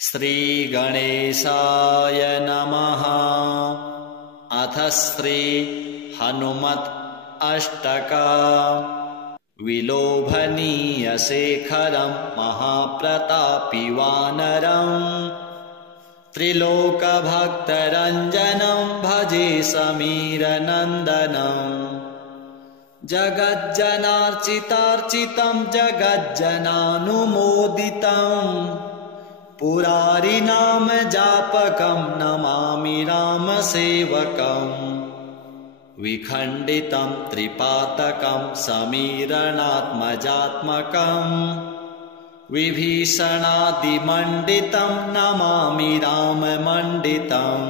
श्रीगणेशाय नमः। अथ श्री हनुमत् अष्टका। विलोभनीयशेखरं महाप्रतापि वानरम् त्रिलोकभक्तरञ्जनं भजे समीरनन्दनम्। जगज्जनार्चितार्चितं जगज्जनानुमोदितं पुरारिनाम जापकं नमामि रामसेवकम्। विखण्डितं त्रिपातकं समीरणात्मजात्मकं विभीषणादिमण्डितं नमामि राममण्डितम्।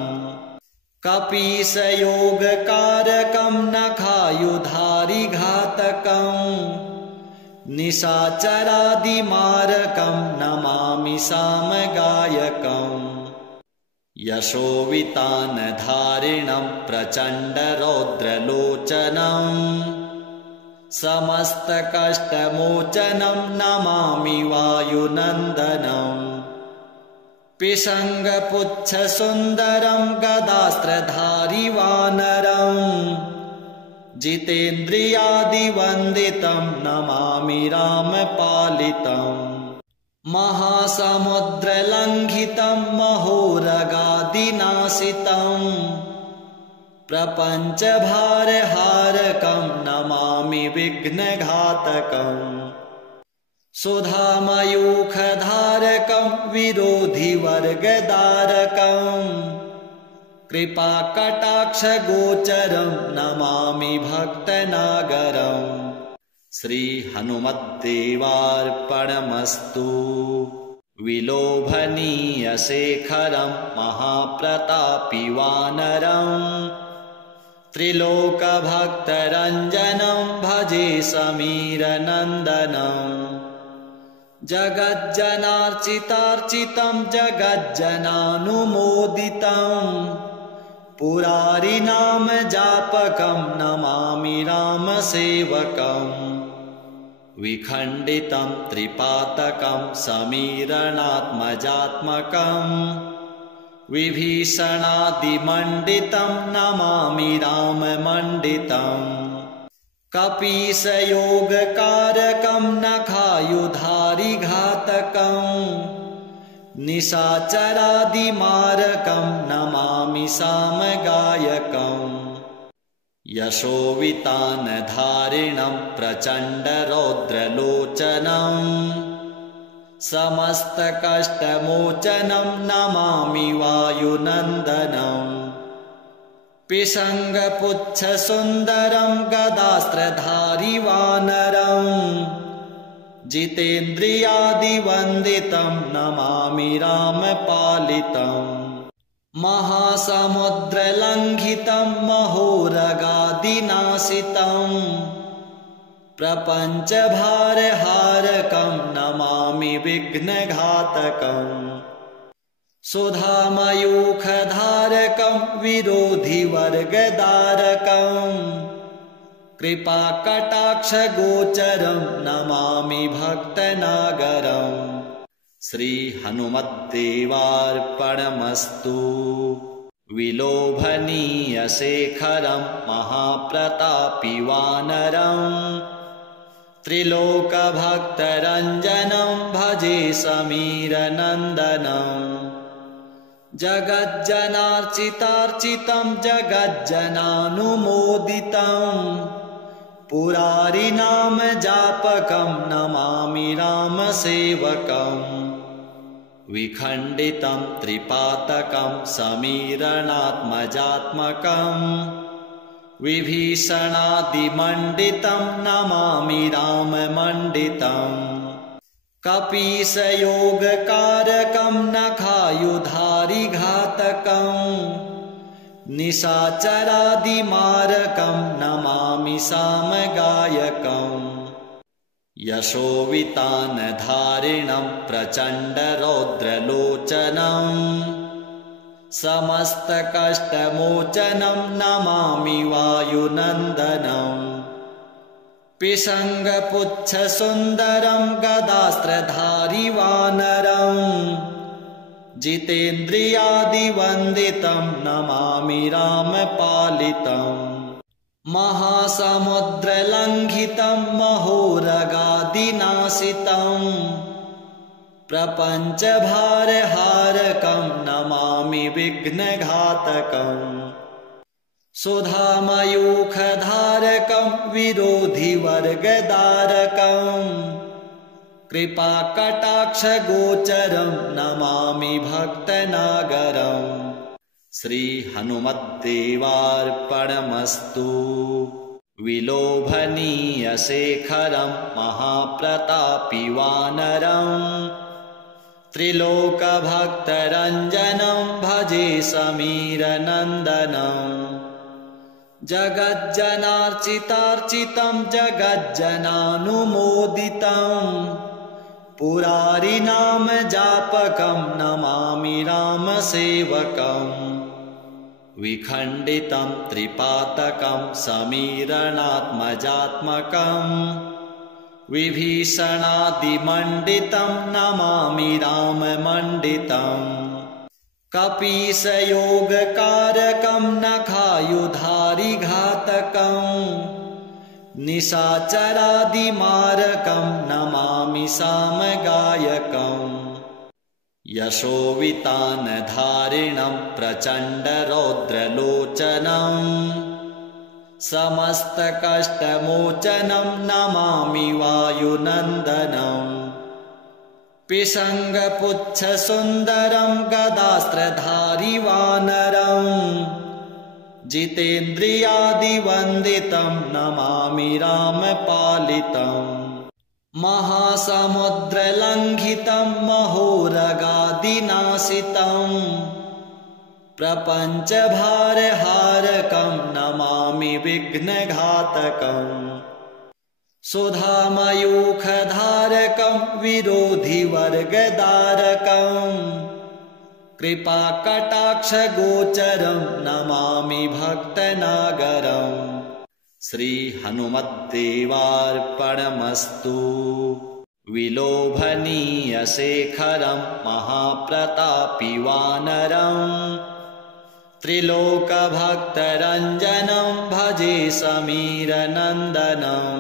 कपीशयोगकारकं नखायुधारिघातकं निशाचरादिमारकं नमामि सामगायकम्। यशोवितानधारिणं प्रचण्डरौद्रलोचनं समस्तकष्टमोचनं नमामि वायुनन्दनम्। पिशङ्गपुच्छसुन्दरं गदास्त्रधारि वानरं जितेन्द्रियादिवन्दितं नमामि रामपालितम्। महासमुद्रलङ्घितं महोरगादिनाशितं प्रपञ्चभारहारकं नमामि विघ्नघातकम्। सुधामयूखधारकं विरोधिवर्गदारकं कृपाकटाक्षगोचरं नमामि भक्तनागरम्। श्रीहनुमद्देवार्पणमस्तु। विलोभनीयशेखरं महाप्रतापि वानरम् त्रिलोकभक्तरञ्जनं भजे समीरनन्दनम्। जगज्जनार्चितार्चितं जगज्जनानुमोदितं पुरारिनाम जापकं नमामि रामसेवकम्। विखण्डितं त्रिपातकं समीरणात्मजात्मकं विभीषणादिमण्डितं नमामि राममण्डितम्। कपीशयोगकारकं नखायुधारिघातकं निशाचरादिमारकं नमामि सामगायकम्। यशोवितानधारिणं प्रचण्डरौद्रलोचनं समस्तकष्टमोचनं नमामि वायुनन्दनम्। पिशङ्गपुच्छसुन्दरं गदास्त्रधारि वानरं जितेन्द्रियादिवन्दितं नमामि रामपालितम्। महासमुद्रलङ्घितं महोरगादिनाशितं प्रपञ्चभारहारकं नमामि विघ्नघातकम्। सुधामयूखधारकं विरोधिवर्गदारकं कृपाकटाक्षगोचरं नमामि भक्तनागरम्। श्रीहनुमद्देवार्पणमस्तु। विलोभनीयशेखरं महाप्रतापि वानरम् त्रिलोकभक्तरञ्जनं भजे समीरनन्दनम्। जगज्जनार्चितार्चितं जगज्जनानुमोदितं पुरारिनाम जापकं नमामि रामसेवकम्। विखण्डितं त्रिपातकं समीरणात्मजात्मकं विभीषणादिमण्डितं नमामि राममण्डितम्। कपीशयोगकारकं नखायुधारिघातकं निशाचरादिमारकं नमामि सामगायकम्। यशोवितानधारिणं प्रचण्डरौद्रलोचनं समस्तकष्टमोचनं नमामि वायुनन्दनम्। पिशङ्गपुच्छसुन्दरं गदास्त्रधारि वानरं जितेन्द्रियादिवन्दितं नमामि रामपालितम् महासमुद्रलङ्घितं महोरगादिनाशितं प्रपञ्चभारहारकं नमामि विघ्नघातकम् सुधामयूखधारकं विरोधिवर्गदारकम् कृपाकटाक्षगोचरं नमामि भक्तनागरम् श्रीहनुमद्देवार्पणमस्तु विलोभनीयशेखरं महाप्रतापि वानरम् त्रिलोकभक्तरञ्जनं भजे समीरनन्दनम् जगज्जनार्चितार्चितं जगज्जनानुमोदितं पुरारिनाम जापकं नमामि रामसेवकम् विखण्डितं त्रिपातकं समीरणात्मजात्मकं विभीषणादिमण्डितं नमामि राममण्डितम् कपीशयोगकारकं नखायुधारिघातकं निशाचरादिमारकं नमामि सामगायकम् यशोवितानधारिणं प्रचण्डरौद्रलोचनं समस्तकष्टमोचनं नमामि वायुनन्दनम् पिशङ्गपुच्छसुन्दरं गदास्त्रधारि वानरं जितेन्द्रियादिवन्दितं नमामि रामपालितम् महासमुद्रलङ्घितं महोरगादिनाशितं प्रपञ्चभारहारकं नमामि विघ्नघातकम् सुधामयूखधारकं विरोधिवर्गदारकम् कृपाकटाक्षगोचरं नमामि भक्तनागरम् श्रीहनुमद्देवार्पणमस्तु विलोभनीयशेखरं महाप्रतापि वानरम् त्रिलोकभक्तरञ्जनं भजे समीरनन्दनम्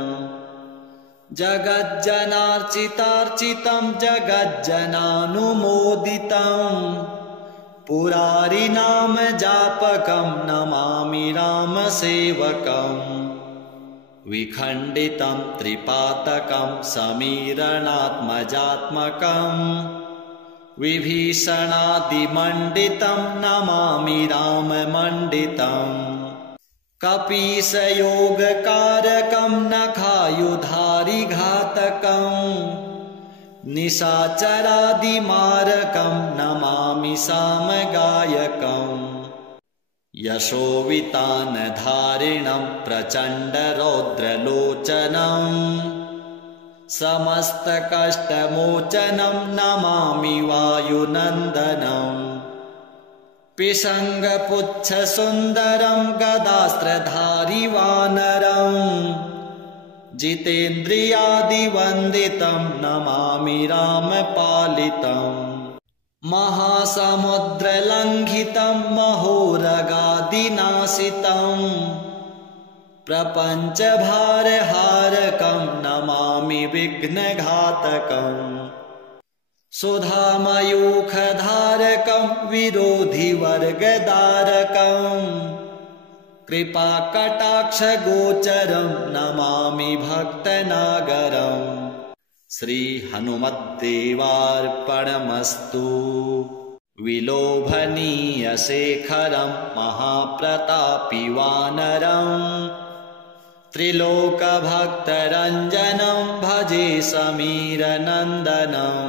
जगज्जनार्चितार्चितं जगज्जनानुमोदितं पुरारिनाम जापकं नमामि रामसेवकम् विखण्डितं त्रिपातकं समीरणात्मजात्मकं विभीषणादिमण्डितं नमामि राममण्डितम् कपीशयोगकारकं नखायुधारिघातकं निशाचरादिमारकं नमामि सामगायकम् यशोवितानधारिणं प्रचण्डरौद्रलोचनं समस्तकष्टमोचनं नमामि वायुनन्दनम् पिशङ्गपुच्छसुन्दरं गदास्त्रधारि वानरं जितेन्द्रियादिवन्दितं नमामि रामपालितम् महासमुद्रलङ्घितं महोरगादिनाशितं प्रपञ्चभारहारकं नमामि विघ्नघातकम् सुधामयूखधारकं विरोधिवर्गदारकं कृपाकटाक्षगोचरं नमामि भक्तनागरम् श्रीहनुमद्देवार्पणमस्तु विलोभनीयशेखरं महाप्रतापि वानरम् त्रिलोकभक्तरञ्जनं भजे समीरनन्दनम्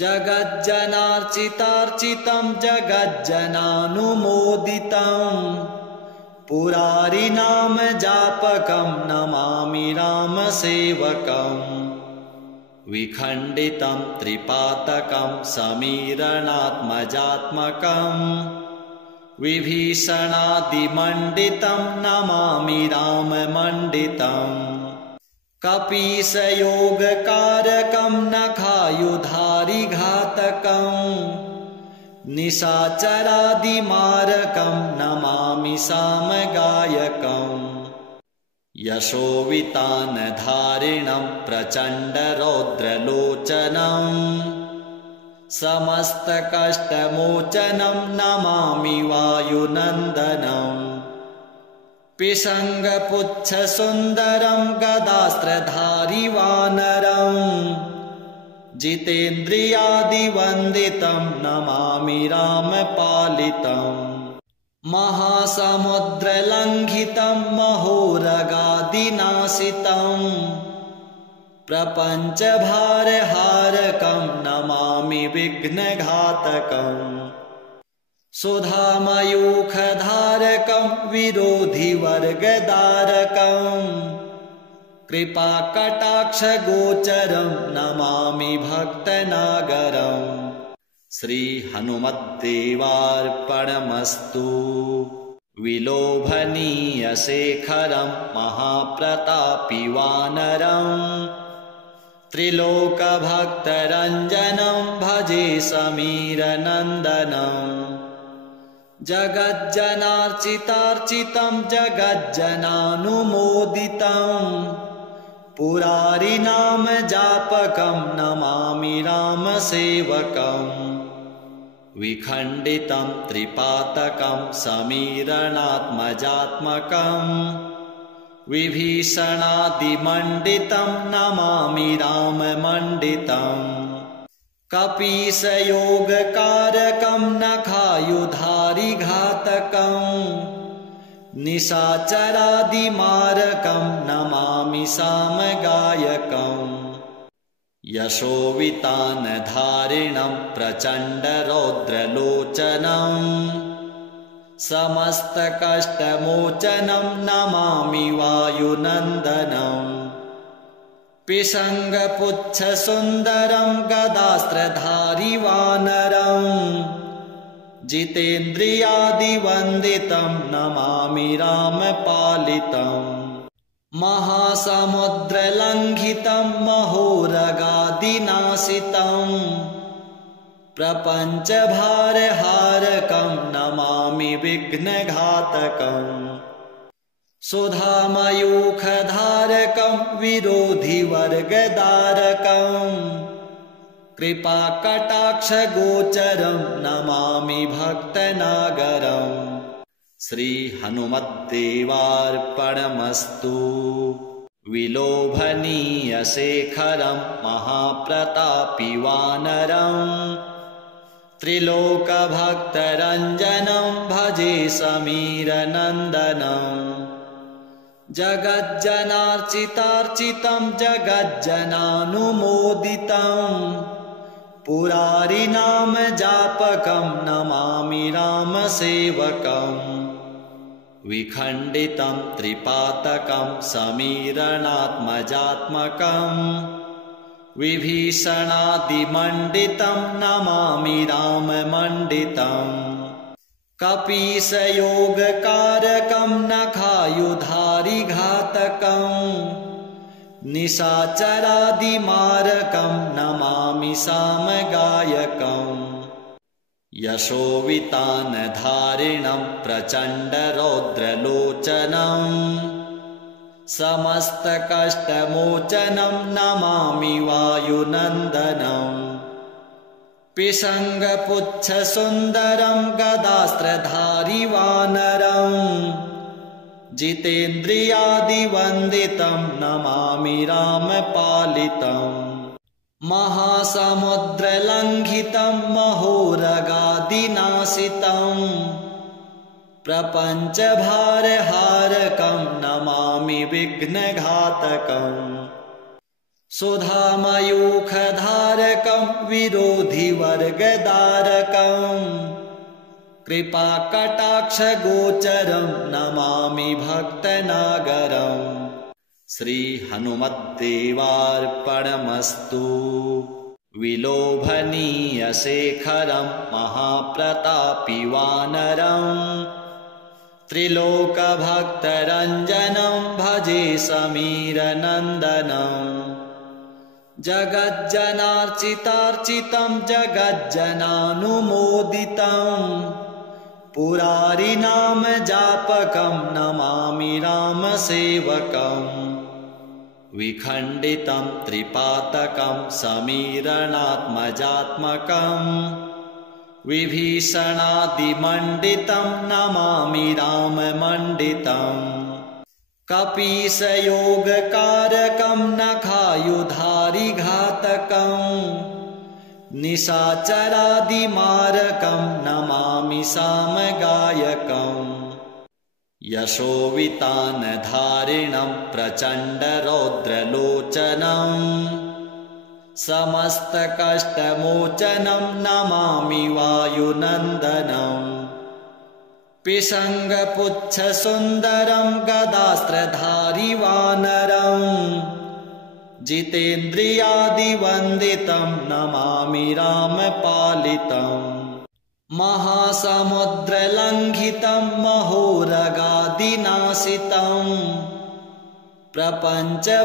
जगज्जनार्चितार्चितं जगज्जनानुमोदितं पुरारिनाम जापकं नमामि रामसेवकम् विखण्डितं त्रिपातकं समीरणात्मजात्मकं विभीषणादिमण्डितं नमामि राममण्डितम् कपीशयोगकारकं नखायुधारिघातकं धारिघातकम् निशाचरादिमारकं नमामि सामगायकम् यशोवितानधारिणं प्रचण्डरौद्रलोचनम् समस्तकष्टमोचनं नमामि वायुनन्दनम् पिशङ्गपुच्छसुन्दरं गदास्त्रधारिवानरम् जितेन्द्रियादिवन्दितं नमामि रामपालितम् महासमुद्रलङ्घितं महोरगादिनाशितं प्रपञ्चभारहारकं नमामि विघ्नघातकम् सुधामयूखधारकं विरोधिवर्गदारकम् कृपाकटाक्षगोचरं नमामि भक्तनागरम् श्रीहनुमद्देवार्पणमस्तु विलोभनीयशेखरं महाप्रतापि वानरम् त्रिलोकभक्तरञ्जनं भजे समीरनन्दनम् जगज्जनार्चितार्चितं जगज्जनानुमोदितं पुरारिनामजापकं नमामि रामसेवकम् विखण्डितं त्रिपातकं समीरणात्मजात्मकम् विभीषणादिमण्डितं नमामि राममण्डितम् कपीशयोगकारकं नखायुधारिघातकम् निशाचरादिमारकं नमामि सामगायकम् यशोवितानधारिणं प्रचण्डरौद्रलोचनम् समस्तकष्टमोचनं नमामि वायुनन्दनम् पिशङ्गपुच्छसुन्दरं गदास्त्रधारिवानरम् जितेन्द्रियादिवन्दितं नमामि रामपालितम् महासमुद्रलङ्घितं महोरगादिनाशितं प्रपञ्चभारहारकं नमामि विघ्नघातकम् सुधामयूखधारकं विरोधिवर्गदारकम् कृपाकटाक्षगोचरं नमामि भक्तनागरम् श्रीहनुमद्देवार्पणमस्तु विलोभनीयशेखरं महाप्रतापि वानरम् त्रिलोकभक्तरञ्जनं भजे समीरनन्दनम् जगज्जनार्चितार्चितं जगज्जनानुमोदितं पुरारिनामजापकं नमामि रामसेवकम् विखण्डितं त्रिपातकं समीरणात्मजात्मकम् विभीषणादिमण्डितं नमामि राममण्डितम् कपीशयोगकारकं नखायुधारिघातकम् निशाचरादिमारकं नमामि सामगायकम् यशोवितानधारिणं प्रचण्डरौद्रलोचनम् समस्तकष्टमोचनं नमामि वायुनन्दनम् पिशङ्गपुच्छसुन्दरं गदास्त्रधारिवानरम् जितेन्द्रियादिवन्दितं नमामि रामपालितम् महासमुद्रलङ्घितं महोरगादिनाशितं प्रपञ्चभारहारकं नमामि विघ्नघातकम् सुधामयूखधारकं विरोधिवर्गदारकम् कृपाकटाक्षगोचरं नमामि भक्तनागरम् श्रीहनुमद्देवार्पणमस्तु विलोभनीयशेखरं महाप्रतापि वानरम् त्रिलोकभक्तरञ्जनं भजे समीरनन्दनम् जगज्जनार्चितार्चितं जगज्जनानुमोदितं पुरारिनाम जापकं नमामि रामसेवकम् विखण्डितं त्रिपातकं समीरणात्मजात्मकं विभीषणादिमण्डितं नमामि राममण्डितम् कपीशयोगकारकं नखायुधारिघातकं निशाचरादिमारकं नमामि सामगायकम् यशोवितानधारिणं प्रचण्डरौद्रलोचनं समस्तकष्टमोचनं नमामि वायुनन्दनम् पिशङ्गपुच्छसुन्दरं गदास्त्रधारिवानरं जितेन्द्रियादिवन्दितं नमामि रामपालितम् महासमुद्रलङ्घितं महोरगादिनाशितं प्रपञ्चभारहारकं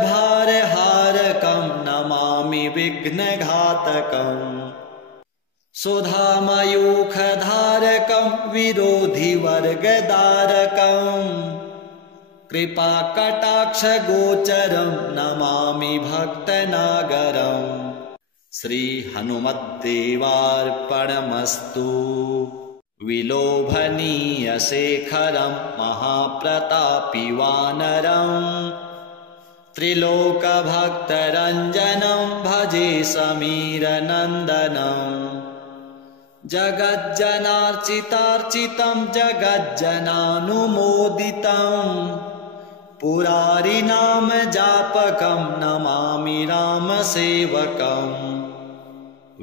नमामि विघ्नघातकम् सुधामयूखधारकं विरोधिवर्गदारकं कृपाकटाक्षगोचरं नमामि भक्तनागरम् श्रीहनुमद्देवार्पणमस्तु विलोभनीयशेखरं महाप्रतापि वानरं त्रिलोकभक्तरञ्जनं भजे समीरनन्दनम् जगज्जनार्चितार्चितं जगज्जनानुमोदितं पुरारिनाम जापकं नमामि रामसेवकम्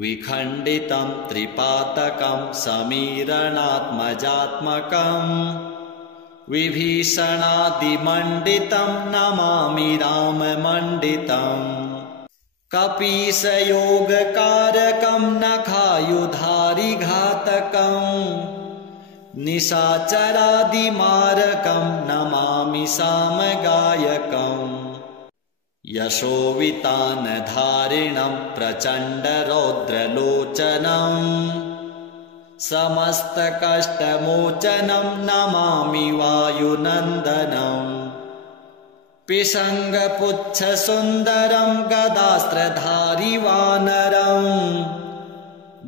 विखण्डितं त्रिपातकं समीरणात्मजात्मकं विभीषणादिमण्डितं नमामि राममण्डितम् कपीशयोगकारकं नखायुधारिघातकं निशाचरादिमारकं नमामि सामगायकम् यशोवितानधारिणं प्रचण्डरौद्रलोचनं समस्तकष्टमोचनं नमामि वायुनन्दनम् पिशङ्गपुच्छसुन्दरं गदास्त्रधारिवानरं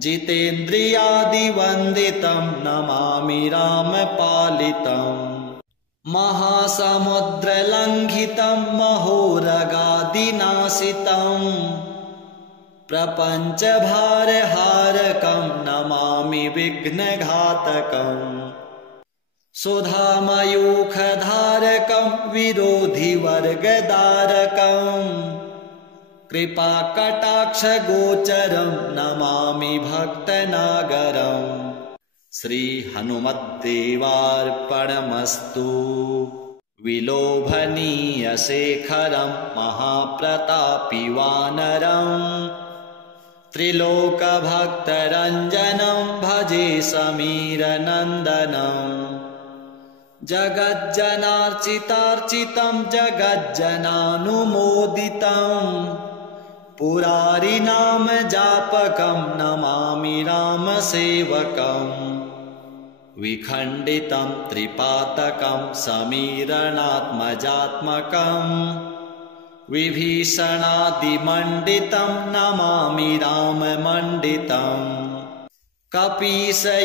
जितेन्द्रियादिवन्दितं नमामि रामपालितम् महासमुद्रलङ्घितं महोरगादिनाशितं प्रपञ्चभारहारकं नमामि विघ्नघातकम् सुधामयूखधारकं विरोधिवर्गदारकं कृपाकटाक्षगोचरं नमामि भक्तनागरम् श्रीहनुमद्देवार्पणमस्तु विलोभनीयशेखरं महाप्रतापि वानरं त्रिलोकभक्तरञ्जनं भजे समीरनन्दनम् जगज्जनार्चितार्चितं जगज्जनानुमोदितं पुरारिनाम जापकं नमामि रामसेवकम् विखण्डितं त्रिपातकं समीरणात्मजात्मकं विभीषणादिमण्डितं नमामि राममण्डितम् कपीशयोगकारकं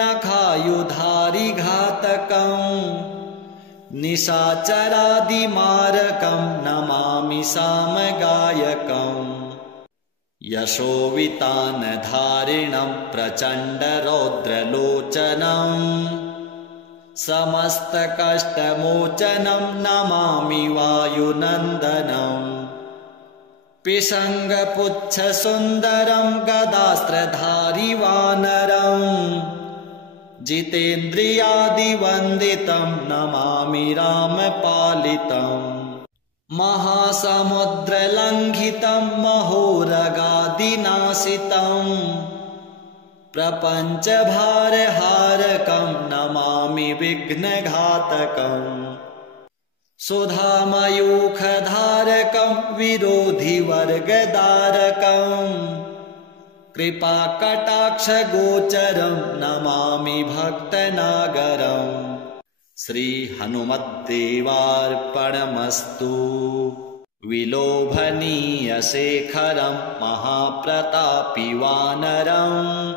नखायुधारिघातकं निशाचरादिमारकं नमामि सामगायकम् यशोवितानधारिणं प्रचण्डरौद्रलोचनं समस्तकष्टमोचनं नमामि वायुनन्दनम् पिशङ्गपुच्छसुन्दरं गदास्त्रधारिवानरं जितेन्द्रियादिवन्दितं नमामि रामपालितम् महासमुद्रलङ्घितं महोरगादिनाशितं प्रपञ्चभारहारकं नमामि विघ्नघातकम् सुधामयूखधारकं विरोधिवर्गदारकं कृपाकटाक्षगोचरं नमामि भक्तनागरम्। श्रीहनुमद्देवार्पणमस्तु। विलोभनीयशेखरं महाप्रतापि वानरम्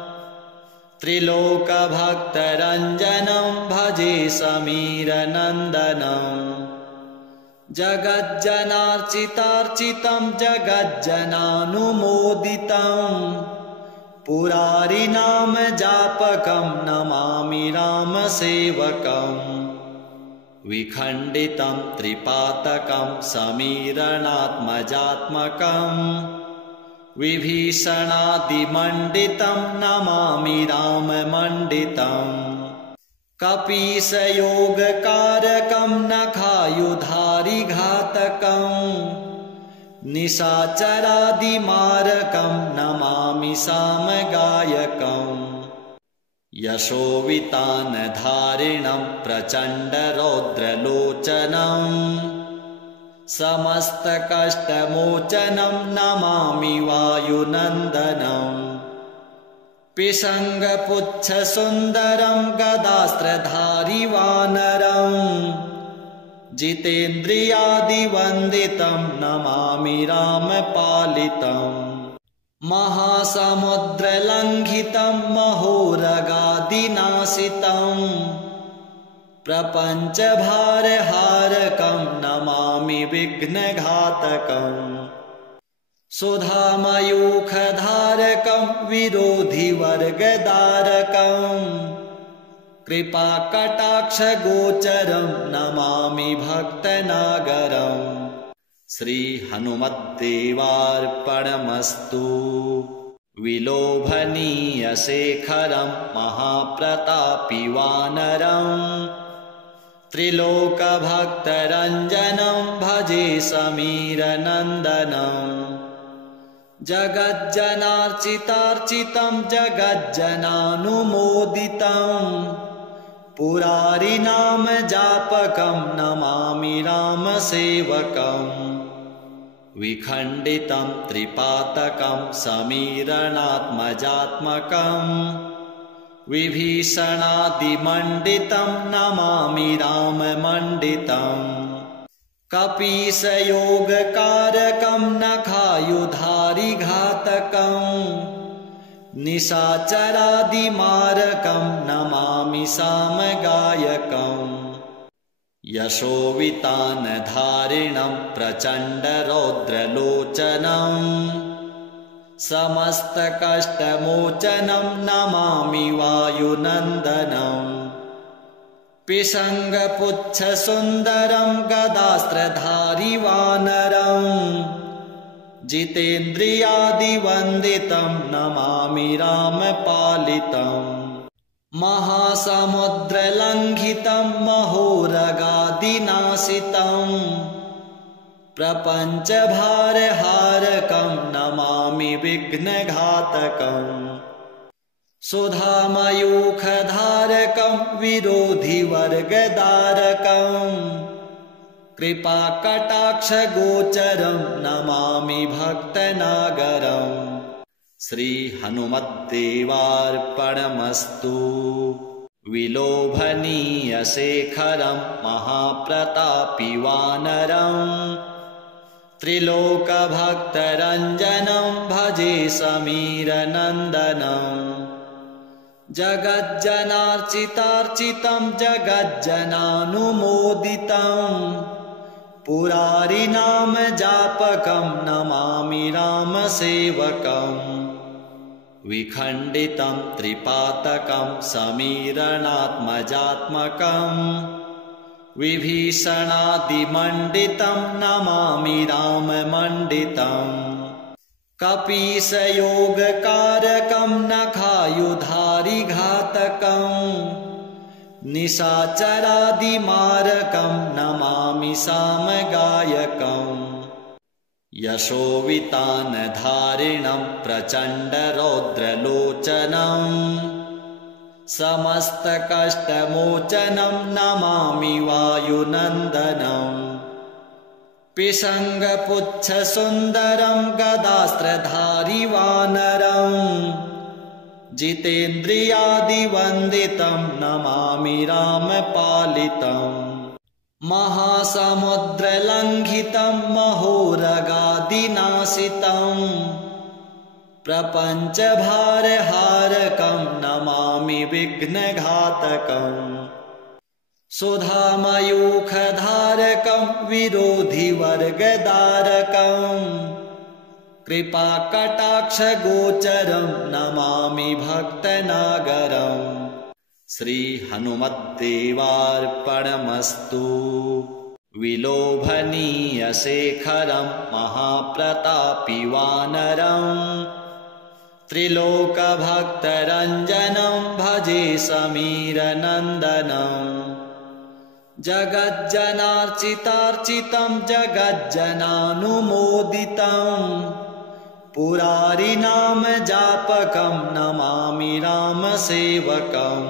त्रिलोकभक्तरञ्जनं भजे समीरनन्दनम्। जगज्जनार्चितार्चितं जगज्जनानुमोदितं पुरारिनाम जापकं नमामि रामसेवकम्। विखण्डितं त्रिपातकं समीरणात्मजात्मकं विभीषणादिमण्डितं नमामि राममण्डितम्। कपीशयोगकारकं नखायुधारिघातकं निशाचरादिमारकं नमामि सामगायकम्। यशोवितानधारिणं प्रचण्डरौद्रलोचनं समस्तकष्टमोचनं नमामि वायुनन्दनम्। पिशङ्गपुच्छसुन्दरं गदास्त्रधारि वानरं जितेन्द्रियादिवन्दितं नमामि रामपालितम्। महासमुद्रलङ्घितं महोरगादिनाशितं प्रपञ्चभारहारकं नमामि विघ्नघातकम्। सुधामयूखधारकं विरोधिवर्गदारकं कृपाकटाक्षगोचरं नमामि भक्तनागरम्। श्रीहनुमद्देवार्पणमस्तु। विलोभनीयशेखरं महाप्रतापि वानरम् त्रिलोकभक्तरञ्जनं भजे समीरनन्दनम्। जगज्जनार्चितार्चितं जगज्जनानुमोदितं पुरारिनाम जापकं नमामि रामसेवकम्। विखण्डितं त्रिपातकं समीरणात्मजात्मकं विभीषणादिमण्डितं नमामि राममण्डितम्। कपीशयोगकारकं नखायुधारिघातकं निशाचरादिमारकं नमामि सामगायकम्। यशोवितानधारिणं प्रचण्डरौद्रलोचनं समस्तकष्टमोचनं नमामि वायुनन्दनम्। पिशङ्गपुच्छसुन्दरं गदास्त्रधारि वानरं जितेन्द्रियादिवन्दितं नमामि रामपालितम्। महासमुद्रलङ्घितं महोरगादिनाशितं प्रपञ्चभारहारकं नमामि विघ्नघातकम्। सुधामयूखधारकं विरोधिवर्गदारकं कृपाकटाक्षगोचरं नमामि भक्तनागरम्। श्रीहनुमद्देवार्पणमस्तु। विलोभनीयशेखरं महाप्रतापि वानरं त्रिलोकभक्तरञ्जनं भजे समीरनन्दनम्। जगज्जनार्चितार्चितं जगज्जनानुमोदितं पुरारिनाम जापकं नमामि रामसेवकम्। विखण्डितं त्रिपातकं समीरणात्मजात्मकं विभीषणादिमण्डितं नमामि राममण्डितम्। कपीशयोगकारकं नखायुधारिघातकं निशाचरादिमारकं नमामि सामगायकम्। यशोवितानधारिणं प्रचण्डरौद्रलोचनं समस्तकष्टमोचनं नमामि वायुनन्दनम्। पिशङ्गपुच्छसुन्दरं गदास्त्रधारि वानरम् जितेन्द्रियादिवन्दितं नमामि रामपालितम् महासमुद्रलङ्घितं महोरगादिनाशितं प्रपञ्चभारहारकं नमामि विघ्नघातकम् सुधामयूखधारकं विरोधिवर्गदारकम् कृपाकटाक्षगोचरं नमामि भक्तनागरम् श्रीहनुमद्देवार्पणमस्तु विलोभनीयशेखरं महाप्रतापि वानरम् त्रिलोकभक्तरञ्जनं भजे समीरनन्दनम् जगज्जनार्चितार्चितं जगज्जनानुमोदितं पुरारिनाम जापकं नमामि रामसेवकम्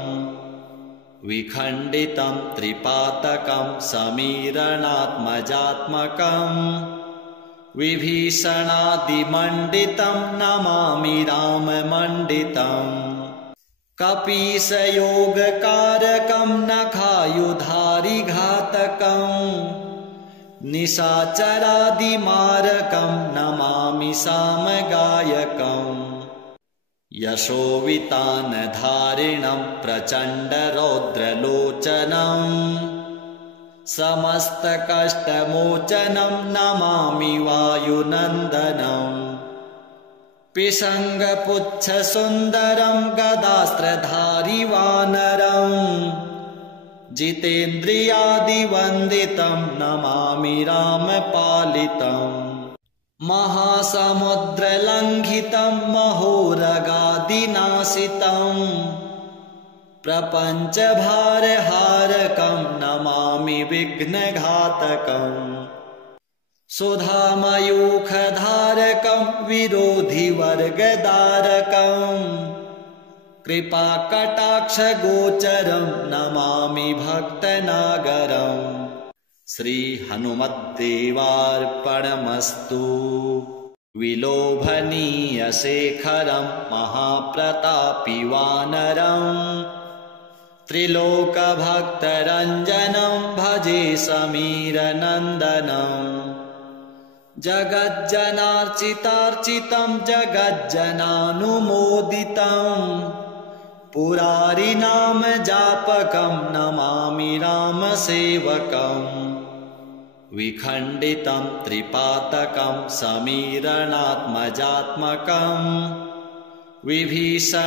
विखण्डितं त्रिपातकं समीरणात्मजात्मकम् विभीषणादिमण्डितं नमामि राममण्डितम् कपीशयोगकारकं नखायुधारिघातकम् निशाचरादिमारकं नमामि सामगायकम् यशोवितानधारिणं प्रचण्डरौद्रलोचनम् समस्तकष्टमोचनं नमामि वायुनन्दनम् पिशङ्गपुच्छसुन्दरं गदास्त्रधारि वानरम् जितेन्द्रियादिवन्दितं नमामि रामपालितम् महासमुद्रलङ्घितं महोरगादिनाशितं प्रपञ्चभारहारकं नमामि विघ्नघातकम् सुधामयूखधारकं विरोधिवर्गदारकम् कृपाकटाक्षगोचरं नमामि भक्तनागरम् श्रीहनुमद्देवार्पणमस्तु विलोभनीयशेखरं महाप्रतापि वानरम् त्रिलोकभक्तरञ्जनं भजे समीरनन्दनम् जगज्जनार्चितार्चितं जगज्जनानुमोदितं पुरारिनाम जापकं नमामि रामसेवकम् विखण्डितं त्रिपातकं समीरणात्मजात्मकम् विभीषणादिमण्डितं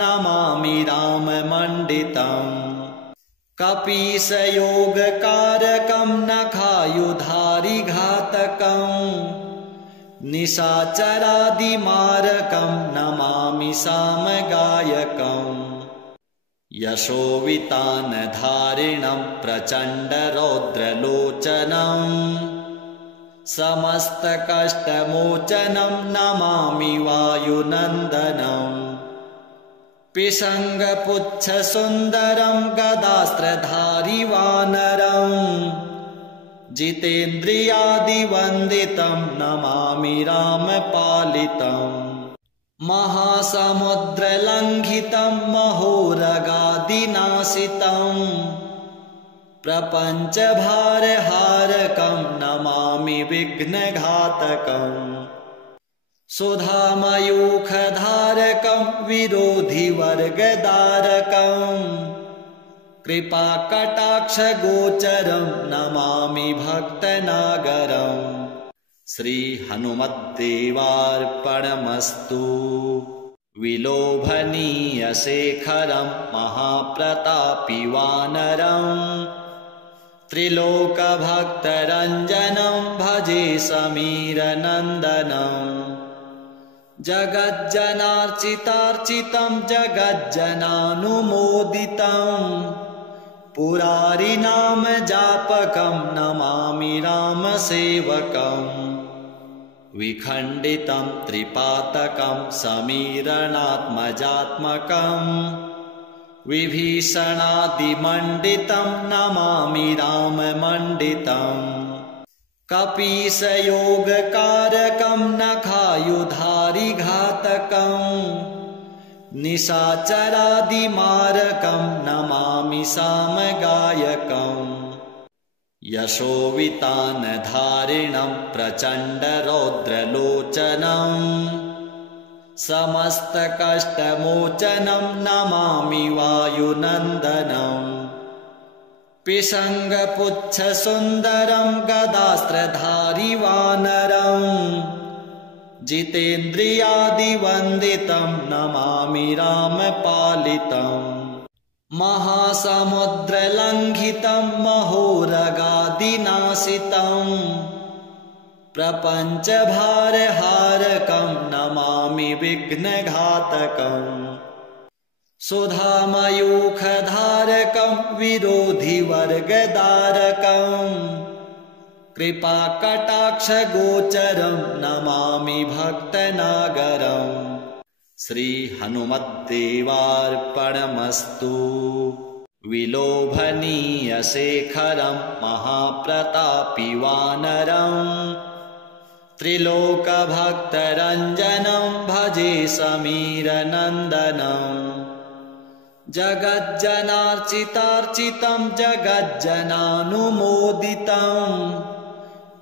नमामि राममण्डितम् कपीशयोगकारकं नखायुधारिघातकम् निशाचरादिमारकं नमामि सामगायकम् यशोवितानधारिणं प्रचण्डरौद्रलोचनम् समस्तकष्टमोचनं नमामि वायुनन्दनम् पिशङ्गपुच्छसुन्दरं गदास्त्रधारि वानरम् जितेन्द्रियादिवन्दितं नमामि रामपालितम् महासमुद्रलङ्घितं महोरगादिनाशितं प्रपञ्चभारहारकं नमामि विघ्नघातकम् सुधामयूखधारकं विरोधिवर्गदारकम् कृपाकटाक्षगोचरं नमामि भक्तनागरम् श्रीहनुमद्देवार्पणमस्तु विलोभनीयशेखरं महाप्रतापि वानरम् त्रिलोकभक्तरञ्जनं भजे समीरनन्दनम् जगज्जनार्चितार्चितं जगज्जनानुमोदितं पुरारिनाम जापकं नमामि रामसेवकम् विखण्डितं त्रिपातकं समीरणात्मजात्मकम् विभीषणादिमण्डितं नमामि राममण्डितम् कपीसयोगकारकं नखायुधारिघातकं निशाचरादिमारकं नमामि सामगायकम् यशोवितानधारिणं प्रचण्डरौद्रलोचनं समस्तकष्टमोचनं नमामि वायुनन्दनं पिशङ्गपुच्छसुन्दरं गदास्त्रधारिवानरं जितेन्द्रियादिवन्दितं नमामि रामपालितम् महासमुद्रलङ्घितं महोरगादिनाशितं प्रपञ्चभारहारकं नमामि विघ्नघातकम् सुधामयूखधारकं विरोधिवर्गदारकं कृपाकटाक्षगोचरं नमामि भक्तनागरम् श्रीहनुमद्देवार्पणमस्तु विलोभनीयशेखरं महाप्रतापि वानरं त्रिलोकभक्तरञ्जनं भजे समीरनन्दनं जगज्जनार्चितार्चितं जगज्जनानुमोदितं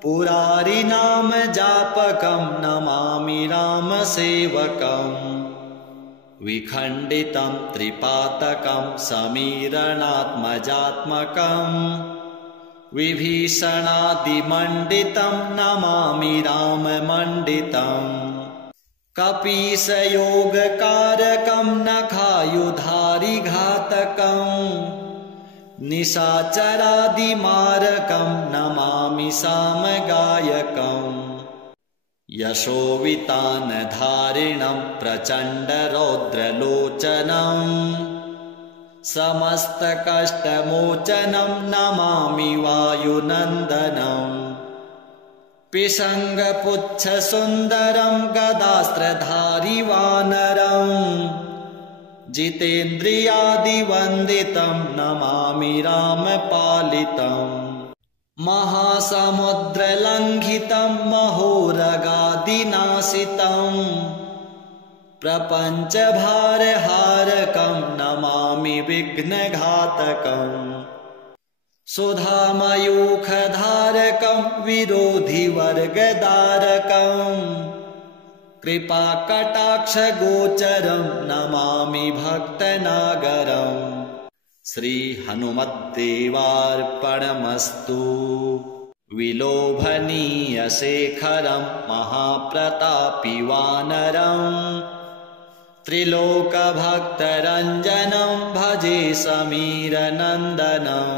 पुरारिनाम जापकं नमामि रामसेवकम् विखण्डितं त्रिपातकं समीरणात्मजात्मकं विभीषणादिमण्डितं नमामि राममण्डितम् कपीसयोगकारकं नखायुधारिघातकं निशाचरादिमारकं नमामि सामगायकम् यशोवितानधारिणं प्रचण्डरौद्रलोचनं समस्तकष्टमोचनं नमामि वायुनन्दनं पिशङ्गपुच्छसुन्दरं गदास्त्रधारिवानरं जितेन्द्रियादिवन्दितं नमामि रामपालितम् महासमुद्रलङ्घितं महोरगादिनाशितं प्रपञ्चभारहारकं नमामि विघ्नघातकम् सुधामयूखधारकं विरोधिवर्गदारकं कृपाकटाक्षगोचरं नमामि भक्तनागरम् श्रीहनुमद्देवार्पणमस्तु विलोभनीयशेखरं महाप्रतापि वानरं त्रिलोकभक्तरञ्जनं भजे समीरनन्दनं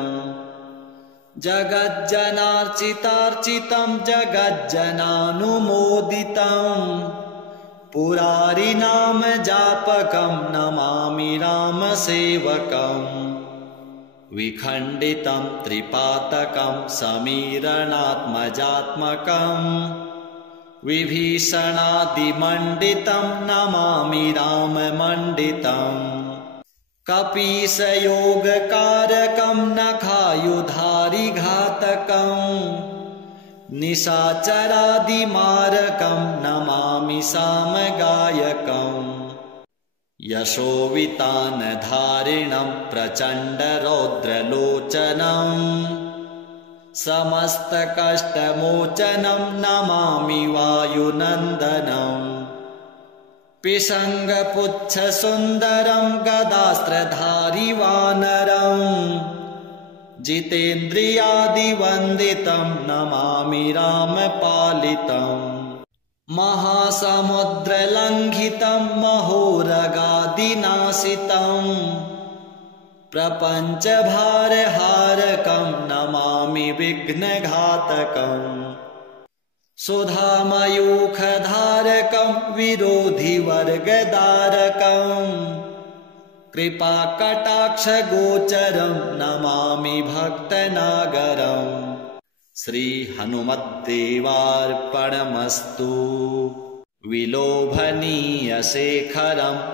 जगज्जनार्चितार्चितं जगज्जनानुमोदितं पुरारिनाम जापकं नमामि रामसेवकम् विखण्डितं त्रिपातकं समीरणात्मजात्मकं विभीषणादिमण्डितं नमामि राममण्डितम् कपीसयोगकारकं नखायुधारिघातकं निशाचरादिमारकं नमामि सामगायकम् यशोवितानधारिणं प्रचण्डरौद्रलोचनं समस्तकष्टमोचनं नमामि वायुनन्दनं पिशङ्गपुच्छसुन्दरं गदास्त्रधारिवानरं जितेन्द्रियादिवन्दितं नमामि रामपालितम् महासमुद्रलङ्घितं महोरगादिनाशितं प्रपञ्चभारहारकं नमामि विघ्नघातकम् सुधामयूखधारकं विरोधिवर्गदारकं कृपाकटाक्षगोचरं नमामि भक्तनागरम् श्रीहनुमद्देवार्पणमस्तु विलोभनीयशेखरं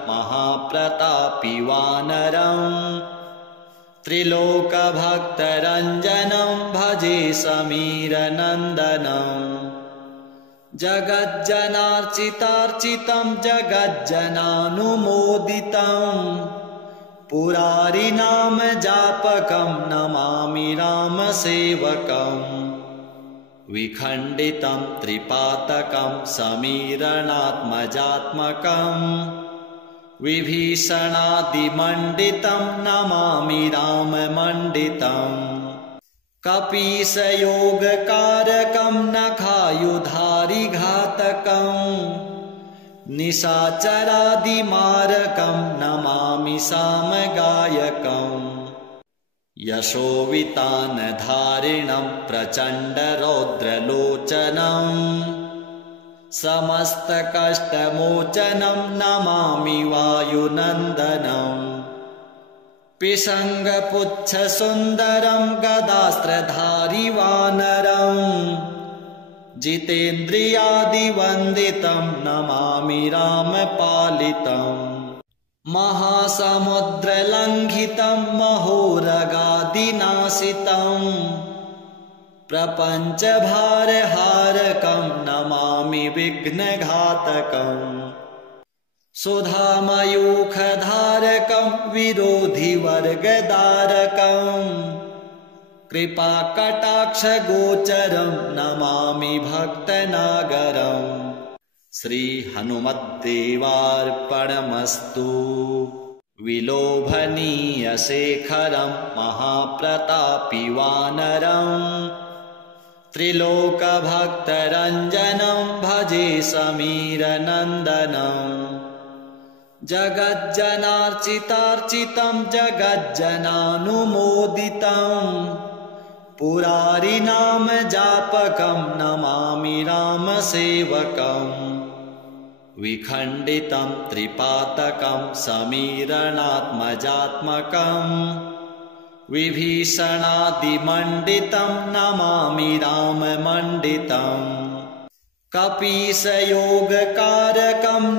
महाप्रतापि वानरं त्रिलोकभक्तरञ्जनं भजे समीरनन्दनं जगज्जनार्चितार्चितं जगज्जनानुमोदितं पुरारिनाम जापकं नमामि रामसेवकम् विखण्डितं त्रिपातकं समीरणात्मजात्मकं विभीषणादिमण्डितं नमामि राममण्डितम् कपीशयोगकारकं नखायुधारिघातकं निशाचरादिमारकं नमामि सामगायकम् यशोवितानधारिणं प्रचण्डरौद्रलोचनं समस्तकष्टमोचनं नमामि वायुनन्दनं पिशङ्गपुच्छसुन्दरं गदास्त्रधारि वानरं जितेन्द्रियादिवन्दितं नमामि रामपालितम् महासमुद्रलङ्घितं महोरगादिनाशितं प्रपञ्चभारहारकं नमामि विघ्नघातकम् सुधामयूखधारकं विरोधिवर्गदारकं कृपाकटाक्षगोचरं नमामि भक्तनागरम् श्रीहनुमद्देवार्पणमस्तु विलोभनीयशेखरं महाप्रतापि वानरं त्रिलोकभक्तरञ्जनं भजे समीरनन्दनं जगज्जनार्चितार्चितं जगज्जनानुमोदितं पुरारिनाम जापकं नमामि रामसेवकम् विखण्डितं त्रिपातकं समीरणात्मजात्मकं विभीषणादिमण्डितं नमामि राममण्डितम् कपीशयोगकारकं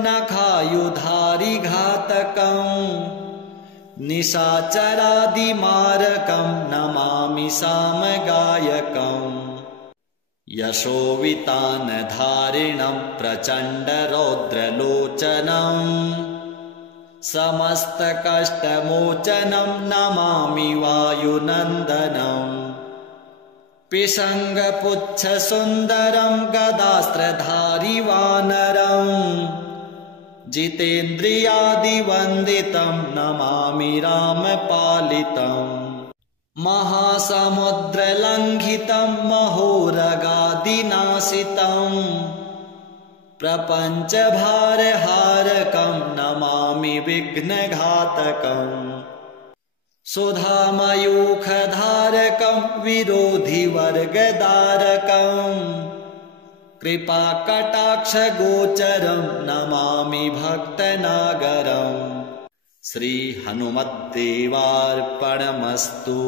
नखायुधारिघातकं निशाचरादिमारकं नमामि सामगायकम् यशोवितानधारिणं प्रचण्डरौद्रलोचनं समस्तकष्टमोचनं नमामि वायुनन्दनं पिशङ्गपुच्छसुन्दरं गदास्त्रधारि वानरं जितेन्द्रियादिवन्दितं नमामि रामपालितम् महासमुद्रलङ्घितं महोरगादिनाशितं प्रपञ्चभारहारकं नमामि विघ्नघातकम् सुधामयूखधारकं विरोधिवर्गदारकं कृपाकटाक्षगोचरं नमामि भक्तनागरम् श्रीहनुमद्देवार्पणमस्तु।